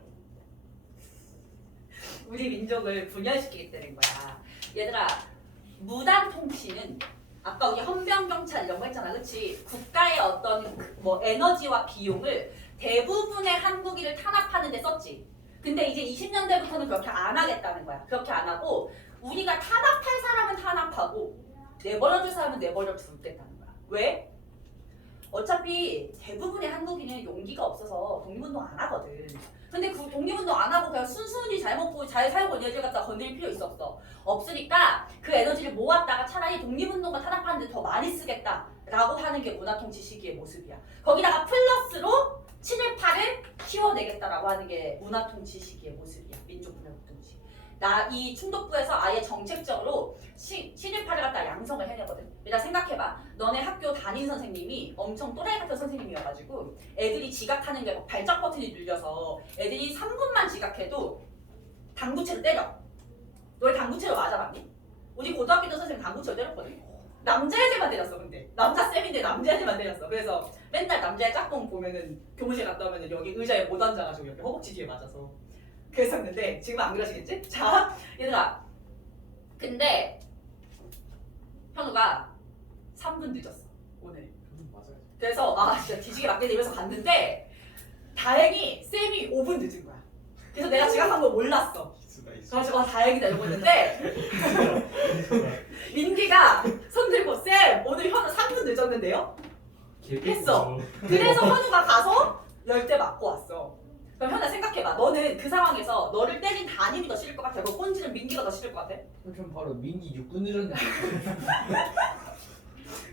우리 민족을 분열시키게 되는 거야. 얘들아 무당 통치는 아까 우리 헌병경찰 이런 거 했잖아. 그치? 국가의 어떤 뭐 에너지와 비용을 대부분의 한국인을 탄압하는 데 썼지. 근데 이제 20년대부터는 그렇게 안 하겠다는 거야. 그렇게 안 하고 우리가 탄압할 사람은 탄압하고 내버려둘 사람은 내버려 두겠다는 거야. 왜? 어차피 대부분의 한국인은 용기가 없어서 독립운동 안 하거든. 근데 그 독립운동 안 하고 그냥 순순히 잘 먹고 잘 살고 에너지를 갖다 건드릴 필요 있었어. 없으니까 그 에너지를 모았다가 차라리 독립운동과 탄압하는 데 더 많이 쓰겠다라고 하는 게 문화통치 시기의 모습이야. 거기다가 플러스로 친일파를 키워내겠다라고 하는 게 문화통치 시기의 모습이야. 민족분열통치. 나 이 충독부에서 아예 정책적으로 친일파를 갖다 양성을 해내거든. 일단 생각해봐. 너네 학교 담임 선생님이 엄청 또라이 같은 선생님이어가지고 애들이 지각하는 게 발작 버튼이 눌려서 애들이 3분만 지각해도 당구채로 때려. 너희 당구채로 맞아봤니? 우리 고등학교 때 선생님 당구채로 때렸거든. 남자애들만 때렸어. 근데 남자쌤인데 남자애들만 때렸어. 그래서 맨날 남자애 짝꿍 보면은 교무실 갔다 오면은 여기 의자에 못 앉아가지고 이렇게 허벅지 뒤에 맞아서 그랬었는데 지금 안 그러시겠지? 자 얘들아 근데 현우가 3분 늦었어 오늘. 맞아요. 그래서 진짜 뒤지게 맞게 되면서 갔는데 다행히 쌤이 5분 늦은 거야. 그래서 내가 지각한 거 몰랐어. 그래서 다행이다 이러고 있는데 민기가 손 들고 쌤 오늘 현우 3분 늦었는데요? 했어. 그래서 현우가 가서 열대 맞고 왔어. 그럼 현우야 생각해봐. 너는 그 상황에서 너를 때린 담임이 더 싫을 것 같아? 그 꼰지는 민기가 더 싫을 것 같아? 좀 바로 민기 6분 늦었는데.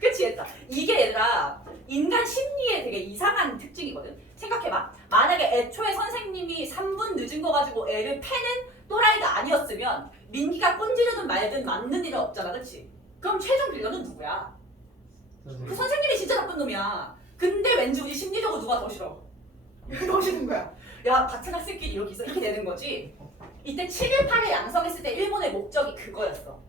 그치 얘들아. 이게 얘들아 인간 심리의 되게 이상한 특징이거든. 생각해봐. 만약에 애초에 선생님이 3분 늦은 거 가지고 애를 패는 또라이가 아니었으면 민기가 꼰지르든 말든 맞는 일은 없잖아. 그치? 그럼 최종 빌런은 누구야? 그 선생님이 진짜 나쁜 놈이야. 근데 왠지 우리 심리적으로 누가 더 싫어? 더 싫은 거야. 야 같은 학생끼리 이렇게 있어. 이렇게 되는 거지. 이때 친일파를 양성했을 때 일본의 목적이 그거였어.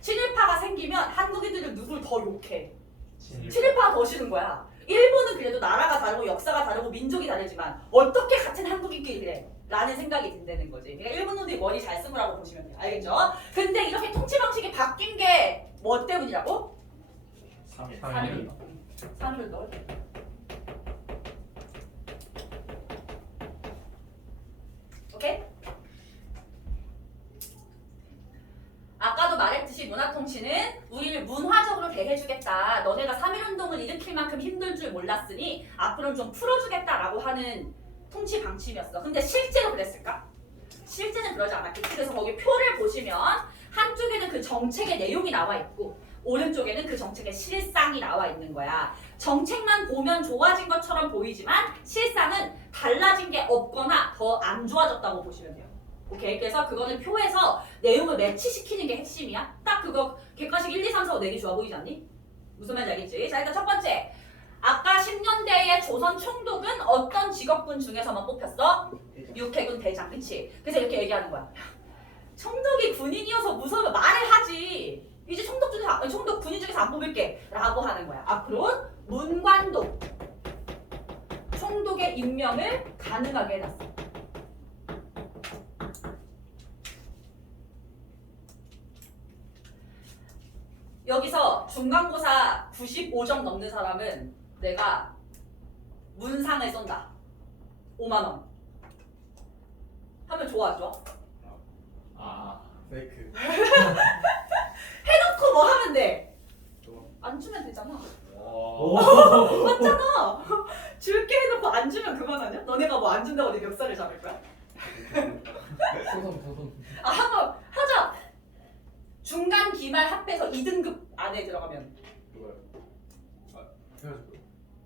친일파가 생기면 한국인들은 누굴 더 욕해. 친일파가 더 싫은 거야. 일본은 그래도 나라가 다르고 역사가 다르고 민족이 다르지만 어떻게 같은 한국인끼리 그래? 라는 생각이 든다는 거지. 그러니까 일본 놈들이 머리 잘 쓴 거라고 보시면 돼요. 알겠죠? 근데 이렇게 통치 방식이 바뀐 게 뭐 때문이라고? 3일. 3일. 3을 넣을 오케이? 아까도 말했듯이 문화통치는 우리를 문화적으로 대해주겠다. 너네가 3.1운동을 일으킬 만큼 힘들 줄 몰랐으니 앞으로는 좀 풀어주겠다라고 하는 통치 방침이었어. 근데 실제로 그랬을까? 실제는 그러지 않았겠지. 그래서 거기 표를 보시면 한쪽에는 그 정책의 내용이 나와 있고 오른쪽에는 그 정책의 실상이 나와 있는 거야. 정책만 보면 좋아진 것처럼 보이지만 실상은 달라진 게 없거나 더 안 좋아졌다고 보시면 돼요. 오케이? 그래서 그거는 표에서 내용을 매치시키는 게 핵심이야. 딱 그거 객관식 1, 2, 3, 4, 5 내기 좋아 보이지 않니? 무슨 말인지 알겠지? 자, 일단 첫 번째. 아까 10년대의 조선 총독은 어떤 직업군 중에서만 뽑혔어? 육해군 대장, 그치? 그래서 이렇게 얘기하는 거야. 총독이 군인이어서 무서우면 말을 하지. 이제 총독 군인 중에서 안 뽑을게 라고 하는 거야. 앞으로 문관도 총독의 임명을 가능하게 해놨어. 여기서 중간고사 95점 넘는 사람은 내가 문상을 쏜다. 5만 원. 하면 좋아 안 좋아? 아, 페이크. 해놓고 뭐 하면 돼? 좋아. 안 주면 되잖아. 오. 맞잖아. 줄게 해놓고 안 주면 그만 아니야? 너네가 뭐 안 준다고 내 멱살을 잡을 거야? 소송. 아, 한번 하자. 중간 기말 합해서 2등급 안에 들어가면 누가요? 아, 해가지고.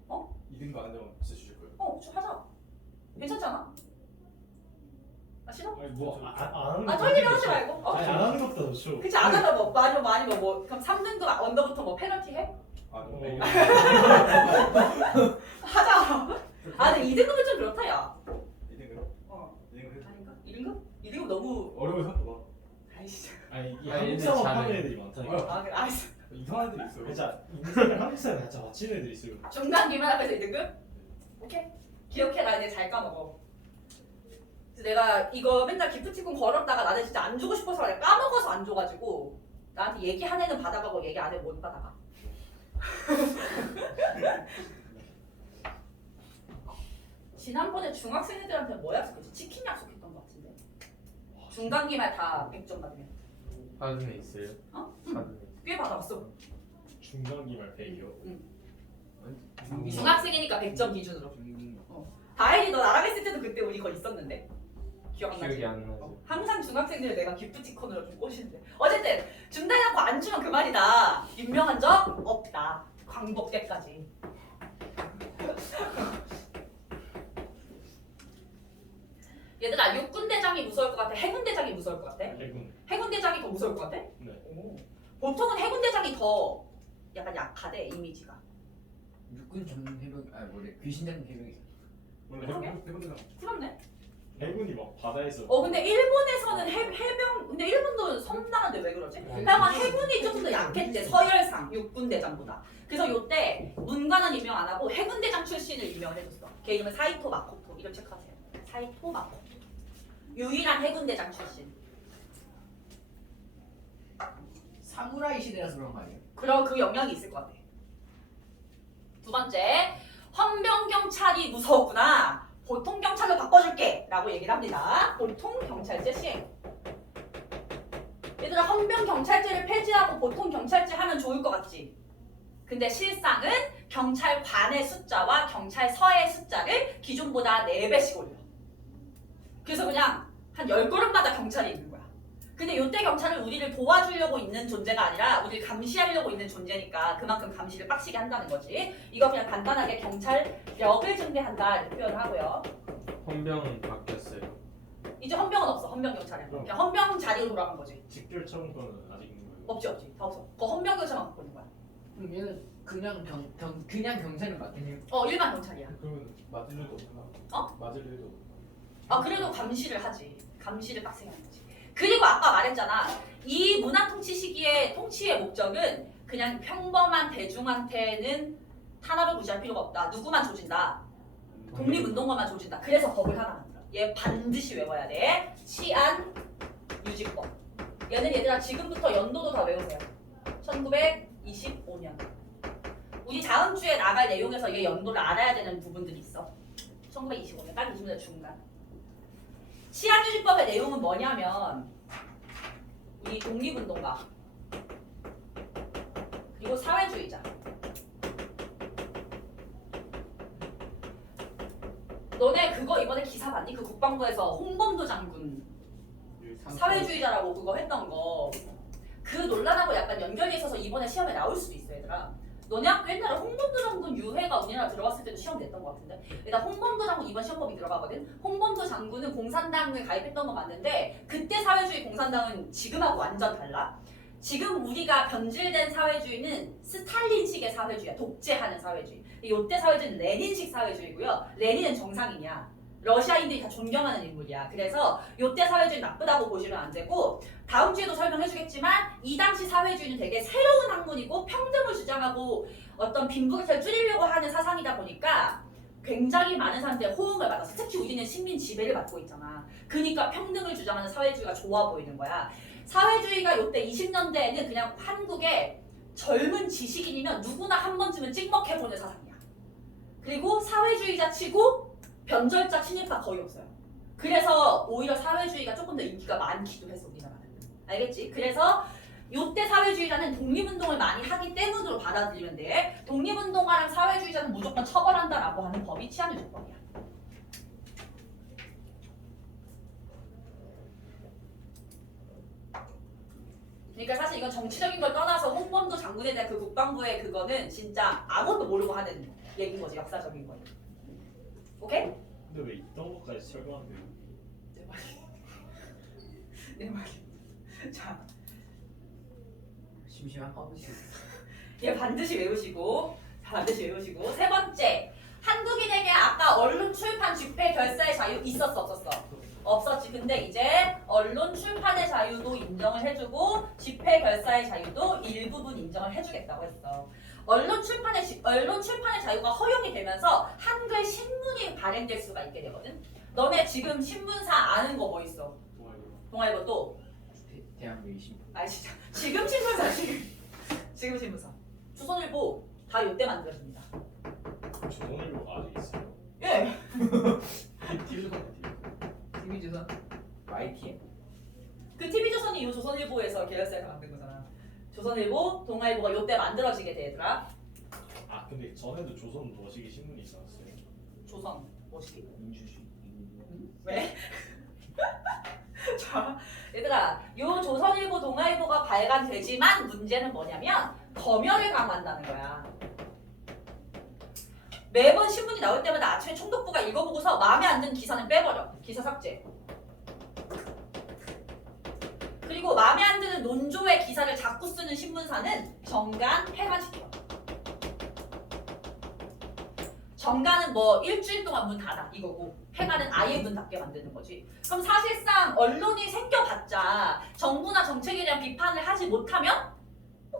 어? 2등급 안 되면 진짜 주실 거예요? 하자. 괜찮잖아. 아, 싫어? 아니 뭐안 하는 아, 거. 떨리면 하지 말고. 아니 안 하는 것보다 좋죠. 그치, 안 하면 뭐 많이 뭐 그럼 3등급 언더부터 뭐 페널티 해? 아, 어. 네. 하자. 아, 근데 2등급은 좀 그렇다, 야. 2등급? 어. 2등급 해줘. 아닌가? 2등급? 2등급 너무. 어려운 사람도 봐. 아이씨. 아니 이게 아니, 한국 사람 잘해. 하는 애들이 많다니까. 아, 그래, 알았어. 이상한 애들이 있어요. 진짜 인생을 한국 사람 진짜 맞히는 애들이 있어요. 중간 기말 합해서 2등급? 오케이. 기억해라, 이제 잘 까먹어. 그래서 내가 이거 맨날 기프티콘 걸었다가 나는 진짜 안 주고 싶어서 내가 까먹어서 안 줘가지고 나한테 얘기 한 애는 받아가고 얘기 안 해 못 받아가. 지난번에 중학생 애들한테 뭐 약속했지? 치킨 약속했던 것 같은데. 중간 기말 다 100점 받으면. 사진에 있어요? 어? 사진에. 꽤 받아왔어. 중간기말 100이요. 중학생이니까 100점 기준으로. 다행히 너 나랑 했을 때도 그때 우리 거 있었는데. 기억 안 나지? 기억이 안 나지. 항상 중학생들 내가 기프티콘으로 좀 꼬시는데. 어쨌든 준다 해놓고 안 주면 그만이다. 임명한 적 없다. 광복때까지. 얘들아, 육군대장이 무서울 것 같아? 해군대장이 무서울 것 같아? 해군. 해군대장이 더 무서울 것 같아? 네. 오. 보통은 해군대장이 더 약간 약하대, 이미지가. 육군 전문 해병 뭐래 귀신 잡는 해병이. 원래 그러게. 해보자. 그렇네. 해군이 막 바다에서. 근데 일본에서는 해병, 근데 일본도 섬나는데 왜 그러지? 하여간 해군이 조금 더 약했대, 서열상, 육군대장보다. 그래서 요때 문관은 임명 안 하고 해군대장 출신을 임명을 해줬어. 걔 이름은 사이토 마코토. 이름 체크하세요. 사이토 마코토. 유일한 해군대장 출신. 사무라이 시대라서 그런 거 아니에요? 그런 그 영향이 있을 것 같아. 두 번째, 헌병경찰이 무서웠구나. 보통 경찰로 바꿔줄게 라고 얘기를 합니다. 보통 경찰제 시행. 얘들아, 헌병 경찰제를 폐지하고 보통 경찰제 하면 좋을 것 같지? 근데 실상은 경찰관의 숫자와 경찰서의 숫자를 기존보다 4배씩 올려. 그래서 그냥 한 10걸음마다 경찰이 있는 거야. 근데 이때 경찰은 우리를 도와주려고 있는 존재가 아니라 우리를 감시하려고 있는 존재니까 그만큼 감시를 빡시게 한다는 거지. 이거 그냥 간단하게 경찰력을 증대한다 이렇게 표현을 하고요. 헌병은 바뀌었어요. 이제 헌병은 없어. 헌병 경찰은 그냥 헌병 자리로 돌아간 거지. 직결 처분권은 아직 있는 거예요. 없지 다 없어. 그거 헌병 경찰만 갖고 있는 거야. 그럼 얘는 그냥 그냥 경찰은 맞겠네요. 일반 경찰이야. 그러면 맞을 일도 없나? 맞을 일도 없나? 그래도 감시를 하지. 감시를 빡세게 하는 거지. 그리고 아까 말했잖아. 이 문화통치 시기의 통치의 목적은 그냥 평범한 대중한테는 탄압을 무시할 필요가 없다. 누구만 조진다. 독립운동가만 조진다. 그래서 법을 하나 만들어. 얘 반드시 외워야 돼. 치안 유지법. 얘는 얘들아 지금부터 연도도 다 외우세요. 1925년. 우리 다음 주에 나갈 내용에서 얘 연도를 알아야 되는 부분들이 있어. 1925년 딱 20년 중간. 치안 유지법의 내용은 뭐냐면 우리 독립운동가 그리고 사회주의자. 너네 그거 이번에 기사 봤니? 그 국방부에서 홍범도 장군 사회주의자라고 그거 했던 거. 그 논란하고 약간 연결돼 있어서 이번에 시험에 나올 수도 있어 얘들아. 너네 학교 옛날에 홍범도 장군 유해가 우리나라 들어왔을 때도 시험 냈던 것 같은데. 일단 홍범도 장군 이번 시험법이 들어가거든. 홍범도 장군은 공산당에 가입했던 거 맞는데 그때 사회주의 공산당은 지금하고 완전 달라. 지금 우리가 변질된 사회주의는 스탈린식의 사회주의야. 독재하는 사회주의. 이때 사회주의는 레닌식 사회주의고요. 레닌은 정상이냐. 러시아인들이 다 존경하는 인물이야. 그래서 이때 사회주의 나쁘다고 보시면 안 되고 다음 주에도 설명해주겠지만 이 당시 사회주의는 되게 새로운 학문이고 평등을 주장하고 어떤 빈부격차를 줄이려고 하는 사상이다 보니까 굉장히 많은 사람들의 호응을 받았어. 특히 우리는 식민 지배를 받고 있잖아. 그러니까 평등을 주장하는 사회주의가 좋아 보이는 거야. 사회주의가 이때 20년대에는 그냥 한국의 젊은 지식인이면 누구나 한 번쯤은 찍먹해보는 사상이야. 그리고 사회주의자 치고 변절자 친일파 거의 없어요. 그래서 오히려 사회주의가 조금 더 인기가 많기도 했어 우리나라는. 알겠지? 그래서 이때 사회주의자는 독립운동을 많이 하기 때문으로 받아들이면 돼. 독립운동가랑 사회주의자는 무조건 처벌한다라고 하는 법이 치안유지법이야. 그러니까 사실 이건 정치적인 걸 떠나서 홍범도 장군에 대한 그 국방부의 그거는 진짜 아무것도 모르고 하는 얘기인 거지. 역사적인 거예요. 오케이? 근데 왜 있던 것까지 설명한대요? 내 말이. 내 말이. 자, 심심한 파우치. 얘 반드시 외우시고, 세 번째, 한국인에게 아까 언론 출판 집회 결사의 자유 있었어 없었어? 없었지. 근데 이제 언론 출판의 자유도 인정을 해주고 집회 결사의 자유도 일부분 인정을 해주겠다고 했어. 언론 출판의 자유가 허용이 되면서 한글 신문이 발행될 수가 있게 되거든. 너네 지금 신문사 아는 거 뭐 있어? 동아일보 또? 대한민국 20. 아 진짜 지금 신문사 지금 신문사 조선일보 다 요때 만들어집니다. 조선일보 아직 있어요? 예. TV조선 YTN. 그 TV조선이 요 조선일보에서 계열사에서 만든 거잖아. 조선일보, 동아일보가 요때 만들어지게 되더라. 아 근데 전에도 조선 도시기 신문이 있었어요. 조선 뭐시기? 민주주의. 왜? 자, 얘들아, 요 조선일보, 동아일보가 발간되지만 문제는 뭐냐면 검열을 강화한다는 거야. 매번 신문이 나올 때마다 아침에 총독부가 읽어보고서 마음에 안 드는 기사는 빼버려. 기사 삭제. 그리고 마음에 안 드는 논조의 기사를 자꾸 쓰는 신문사는 정간, 폐간시켜. 정간은 뭐 일주일 동안 문 닫아 이거고 폐간은 아예 문 닫게 만드는 거지. 그럼 사실상 언론이 생겨봤자 정부나 정책에 대한 비판을 하지 못하면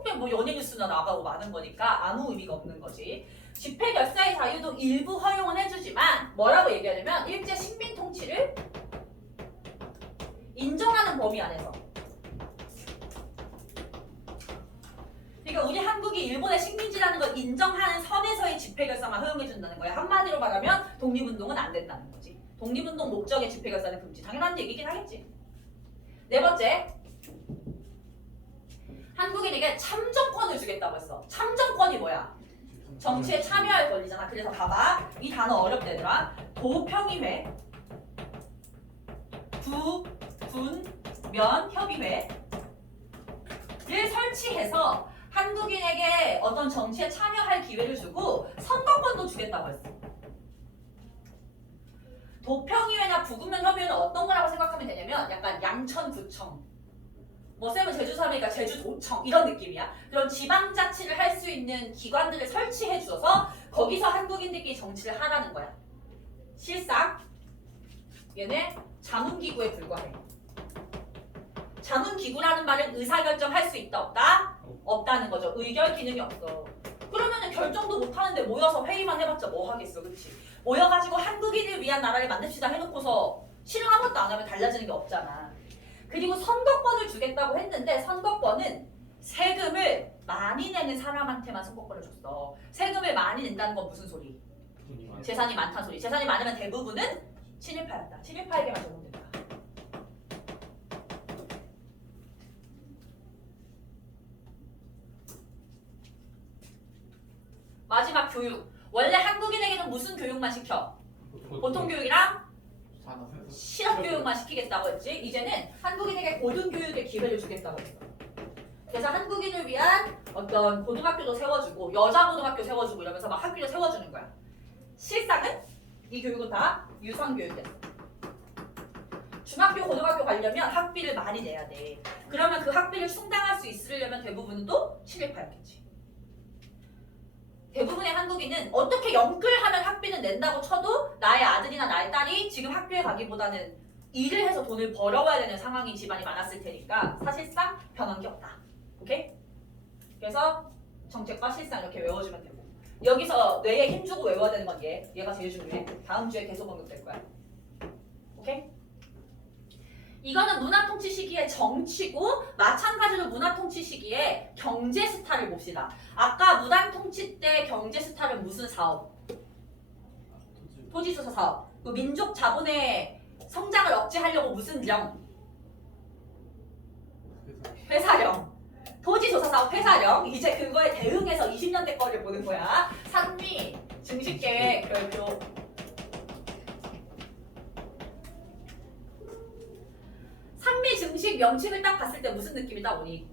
그냥 뭐 연예뉴스나 나가고 마는 거니까 아무 의미가 없는 거지. 집회 결사의 자유도 일부 허용은 해주지만 뭐라고 얘기하냐면 일제 식민 통치를 인정하는 범위 안에서. 그러니까 우리 한국이 일본의 식민지라는 걸 인정하는 선에서의 집회 결사만 허용해준다는 거야. 한마디로 말하면 독립운동은 안 된다는 거지. 독립운동 목적의 집회 결사는 금지. 당연한 얘기긴 하겠지. 네 번째, 한국인에게 참정권을 주겠다고 했어. 참정권이 뭐야? 정치에 참여할 권리잖아. 그래서 봐봐. 이 단어 어렵대더라. 도평의회, 부군면협의회를 설치해서 한국인에게 어떤 정치에 참여할 기회를 주고 선거권도 주겠다고 했어. 도평의회나 부군면협의회는 어떤 거라고 생각하면 되냐면 약간 양천구청, 뭐 쌤은 제주 사람이니까 제주도청 이런 느낌이야. 그런 지방자치를 할 수 있는 기관들을 설치해 주어서 거기서 한국인들끼리 정치를 하라는 거야. 실상 얘네 자문기구에 불과해. 자문기구라는 말은 의사결정할 수 있다 없다? 없다는 거죠. 의결 기능이 없어. 그러면은 결정도 못하는데 모여서 회의만 해봤자 뭐 하겠어, 그치? 모여가지고 한국인을 위한 나라를 만듭시다 해놓고서 실행 아무것도 안 하면 달라지는 게 없잖아. 그리고 선거권을 주겠다고 했는데 선거권은 세금을 많이 내는 사람한테만 선거권을 줬어. 세금을 많이 낸다는 건 무슨 소리? 재산이 많다는 소리. 재산이 많으면 대부분은 친일파였다. 친일파에게만 적용된다. 마지막 교육. 원래 한국인에게는 무슨 교육만 시켜? 보통 교육이랑 실업 교육만 시키겠다고 했지. 이제는 한국인에게 고등교육의 기회를 주겠다고 했어. 그래서 한국인을 위한 어떤 고등학교도 세워주고 여자 고등학교 세워주고 이러면서 막 학교를 세워주는 거야. 실상은 이 교육은 다 유상교육이었어. 중학교 고등학교 가려면 학비를 많이 내야 돼. 그러면 그 학비를 충당할 수 있으려면 대부분은 또 친일파였겠지. 대부분의 한국인은 어떻게 영끌하면 학비는 낸다고 쳐도 나의 아들이나 나의 딸이 지금 학교에 가기보다는 일을 해서 돈을 벌어와야 되는 상황인 집안이 많았을 테니까 사실상 변한 게 없다. 오케이? 그래서 정책과 실상 이렇게 외워주면 되고 여기서 뇌에 힘주고 외워야 되는 건 얘가 제일 중요해. 다음 주에 계속 언급될 거야. 오케이? 이거는 문화통치 시기의 정치고 마찬가지로 문화통치 시기에 경제 스타를 봅시다. 아까 무단통치 때 경제 스타는 무슨 사업? 토지수사 사업. 그 민족 자본의 성장을 억제하려고 무슨 령? 회사령. 토지조사 사업 회사령. 이제 그거에 대응해서 20년대 거를 보는 거야. 산미 증식계획 별표. 산미 증식 명칭을 딱 봤을 때 무슨 느낌이 딱 오니?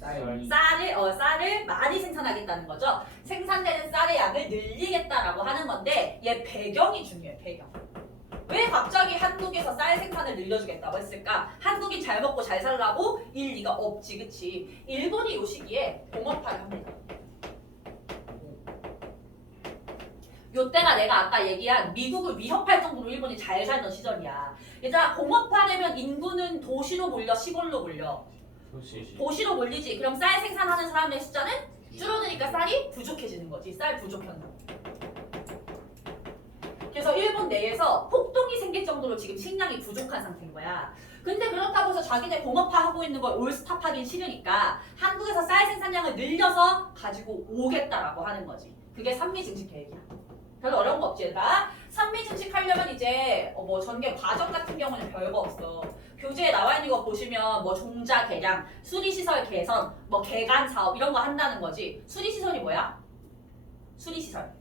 쌀을 많이 생산하겠다는 거죠. 생산되는 쌀의 양을 늘리겠다라고 하는 건데 얘 배경이 중요해. 배경. 왜 갑자기 한국에서 쌀 생산을 늘려주겠다고 했을까? 한국이 잘 먹고 잘 살라고? 일 리가 없지, 그치? 일본이 요 시기에 공업화를 합니다. 요때가 내가 아까 얘기한 미국을 위협할 정도로 일본이 잘 살던 시절이야. 얘들아, 공업화되면 인구는 도시로 몰려, 시골로 몰려? 도시로 몰리지. 그럼 쌀 생산하는 사람의 숫자는 줄어드니까 쌀이 부족해지는 거지. 쌀 부족 현상. 그래서 일본 내에서 폭동이 생길 정도로 지금 식량이 부족한 상태인 거야. 근데 그렇다고 해서 자기네 공업화하고 있는 걸 올스탑하긴 싫으니까 한국에서 쌀 생산량을 늘려서 가지고 오겠다라고 하는 거지. 그게 산미증식 계획이야. 별로 어려운 거 없지, 얘들아. 산미증식 하려면 이제 뭐 전개 과정 같은 경우는 별거 없어. 교재에 나와 있는 거 보시면 뭐 종자 개량, 수리시설 개선, 뭐 개간 사업 이런 거 한다는 거지. 수리시설이 뭐야? 수리시설.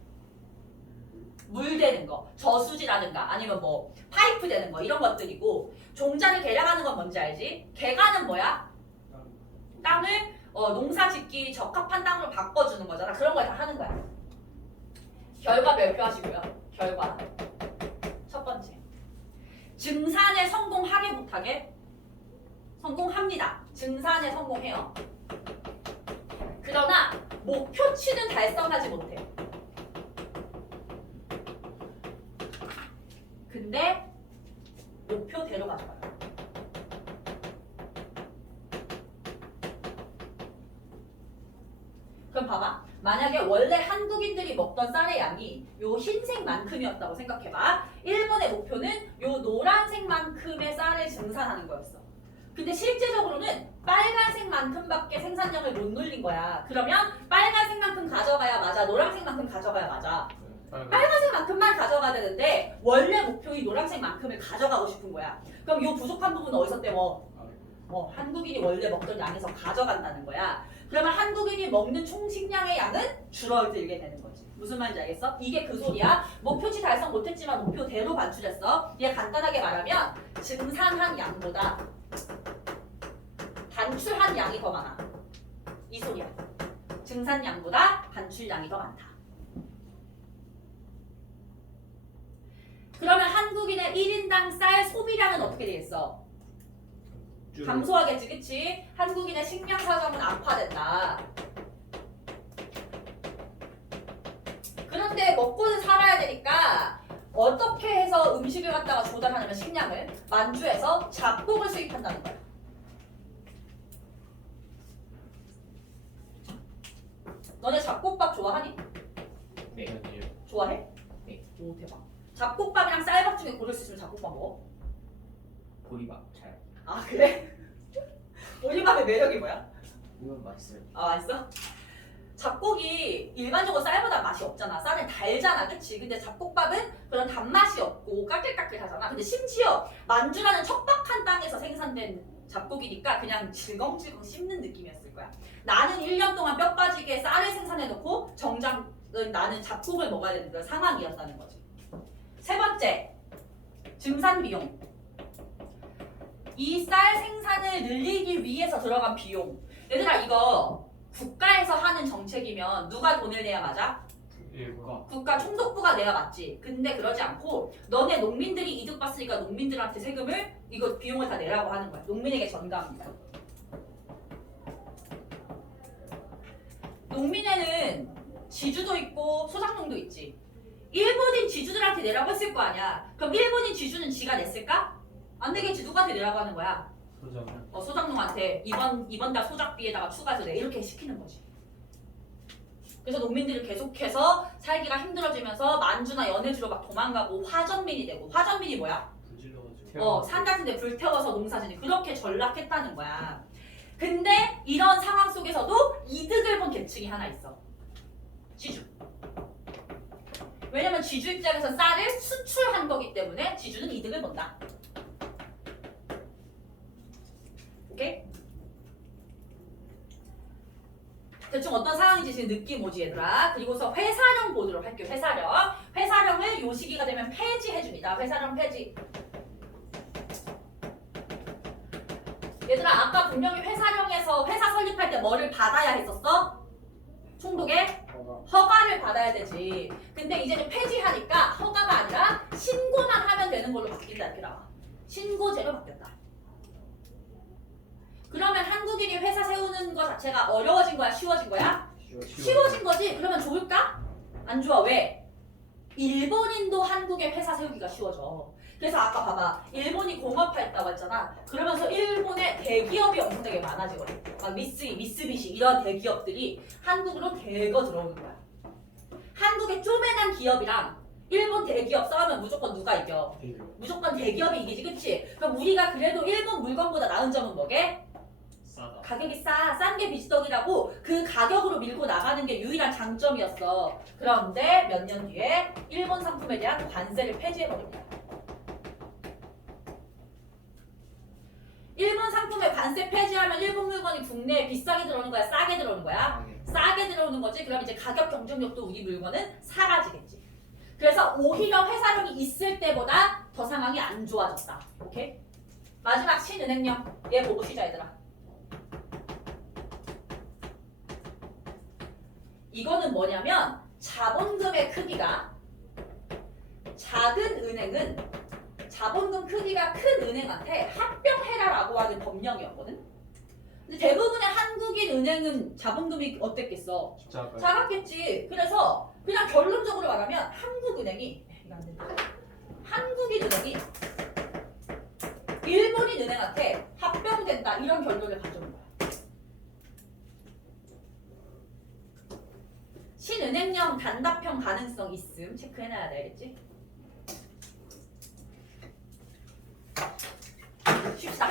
물 되는 거, 저수지라든가 아니면 뭐 파이프 되는 거 이런 것들이고 종자를 개량하는 건 뭔지 알지? 개간은 뭐야? 땅을 농사 짓기 적합한 땅으로 바꿔주는 거잖아. 그런 걸 다 하는 거야. 결과 발표하시고요. 결과 첫 번째 증산에 성공하게 못하게 성공합니다. 증산에 성공해요. 그러나 목표치는 달성하지 못해. 근데 목표대로 가져가요. 그럼 봐봐. 만약에 원래 한국인들이 먹던 쌀의 양이 요 흰색만큼이었다고 생각해봐. 일본의 목표는 요 노란색만큼의 쌀을 증산하는 거였어. 근데 실제적으로는 빨간색만큼밖에 생산량을 못 늘린 거야. 그러면 빨간색만큼 가져가야 맞아? 노란색만큼 가져가야 맞아? 빨간색만큼만 가져가야 되는데 원래 목표인 노란색만큼을 가져가고 싶은 거야. 그럼 요 부족한 부분은 어디서 때워? 한국인이 원래 먹던 양에서 가져간다는 거야. 그러면 한국인이 먹는 총 식량의 양은 줄어들게 되는 거지. 무슨 말인지 알겠어? 이게 그 소리야. 목표치 달성 못했지만 목표대로 반출했어. 얘 간단하게 말하면 증산한 양보다 반출한 양이 더 많아. 이 소리야. 증산량보다 반출량이 더 많다. 그러면 한국인의 1인당 쌀 소비량은 어떻게 되겠어? 감소하겠지, 그치? 한국인의 식량 사정은 악화된다. 그런데 먹고는 살아야 되니까 어떻게 해서 음식을 갖다가 조달하냐면 식량을 만주에서 잡곡을 수입한다는 거야. 너네 잡곡밥 좋아하니? 네. 아니에요. 좋아해? 네. 오 대박. 잡곡밥이랑 쌀밥 중에 고를 수 있으면 잡곡밥 먹어? 보리밥 잘. 아 그래? 보리밥의 매력이 뭐야? 이건 맛있어요. 아 맛있어? 잡곡이 일반적으로 쌀보다 맛이 없잖아. 쌀은 달잖아, 그치? 근데 잡곡밥은 그런 단맛이 없고 까끌까끌하잖아. 근데 심지어 만주라는 척박한 땅에서 생산된 잡곡이니까 그냥 질겅질겅 씹는 느낌이었을 거야. 나는 1년 동안 뼈 빠지게 쌀을 생산해놓고 정작 나는 잡곡을 먹어야 되는 그런 상황이었다는 거지. 세 번째, 증산 비용. 이 쌀 생산을 늘리기 위해서 들어간 비용. 얘들아 이거 국가에서 하는 정책이면 누가 돈을 내야 맞아? 일과 국가 총독부가 내야 맞지. 근데 그러지 않고 너네 농민들이 이득 봤으니까 농민들한테 세금을 이거 비용을 다 내라고 하는 거야. 농민에게 전가합니다. 농민에는 지주도 있고 소작농도 있지. 일본인 지주들한테 내라고 했을 거 아니야. 그럼 일본인 지주는 지가 냈을까? 안 되겠지. 누구한테 내라고 하는 거야? 소장. 소작농한테 이번 달 소작비에다가 추가해서 내 이렇게 시키는 거지. 그래서 농민들이 계속해서 살기가 힘들어지면서 만주나 연해주로 막 도망가고 화전민이 되고. 화전민이 뭐야? 불질러가지고. 산 같은 데 불 태워서 농사짓는 그렇게 전락했다는 거야. 근데 이런 상황 속에서도 이득을 본 계층이 하나 있어. 지주. 왜냐면 지주 입장에서 쌀을 수출한 거기 때문에 지주는 이득을 본다. 오케이? 대충 어떤 상황인지 지금 느낌 오지 얘들아. 그리고서 회사령 보도록 할게요. 회사령. 회사령을 요 시기가 되면 폐지해줍니다. 회사령 폐지. 얘들아 아까 분명히 회사령에서 회사 설립할 때 뭐를 받아야 했었어? 총독의 허가를 받아야 되지. 근데 이제 좀 폐지하니까 허가가 아니라 신고만 하면 되는 걸로 바뀐다 이렇게 나와. 신고제로 바뀌었다. 그러면 한국인이 회사 세우는 거 자체가 어려워진 거야? 쉬워진 거야? 쉬워진 거지? 그러면 좋을까? 안 좋아. 왜? 일본인도 한국에 회사 세우기가 쉬워져. 그래서 아까 봐봐. 일본이 공업화했다고 했잖아. 그러면서 일본에 대기업이 엄청나게 많아지거든. 막 미쓰비시 이런 대기업들이 한국으로 대거 들어오는 거야. 한국의 쪼매난 기업이랑 일본 대기업 싸우면 무조건 누가 이겨? 무조건 대기업이 이기지, 그치? 그럼 우리가 그래도 일본 물건보다 나은 점은 뭐게? 싸다. 가격이 싼 게 비지떡이라고 그 가격으로 밀고 나가는 게 유일한 장점이었어. 그런데 몇 년 뒤에 일본 상품에 대한 관세를 폐지해버립니다. 일본 상품에 관세 폐지하면 일본 물건이 국내에 비싸게 들어오는 거야? 싸게 들어오는 거야? 싸게 들어오는 거지. 그럼 이제 가격 경쟁력도 우리 물건은 사라지겠지. 그래서 오히려 회사력이 있을 때보다 더 상황이 안 좋아졌다. 오케이? 마지막 신은행령. 얘 보고 쉬자 얘들아. 이거는 뭐냐면 자본금의 크기가 작은 은행은 자본금 크기가 큰 은행한테 합병해라라고 하는 법령이었거든. 근데 대부분의 한국인 은행은 자본금이 어땠겠어? 작았겠지. 그래서 그냥 결론적으로 말하면 한국은행이 이거 안 된다. 한국인 은행이 일본인 은행한테 합병된다 이런 결론을 가져온 거야. 신은행령 단답형 가능성 있음 체크해놔야 돼, 알겠지? 쉽다.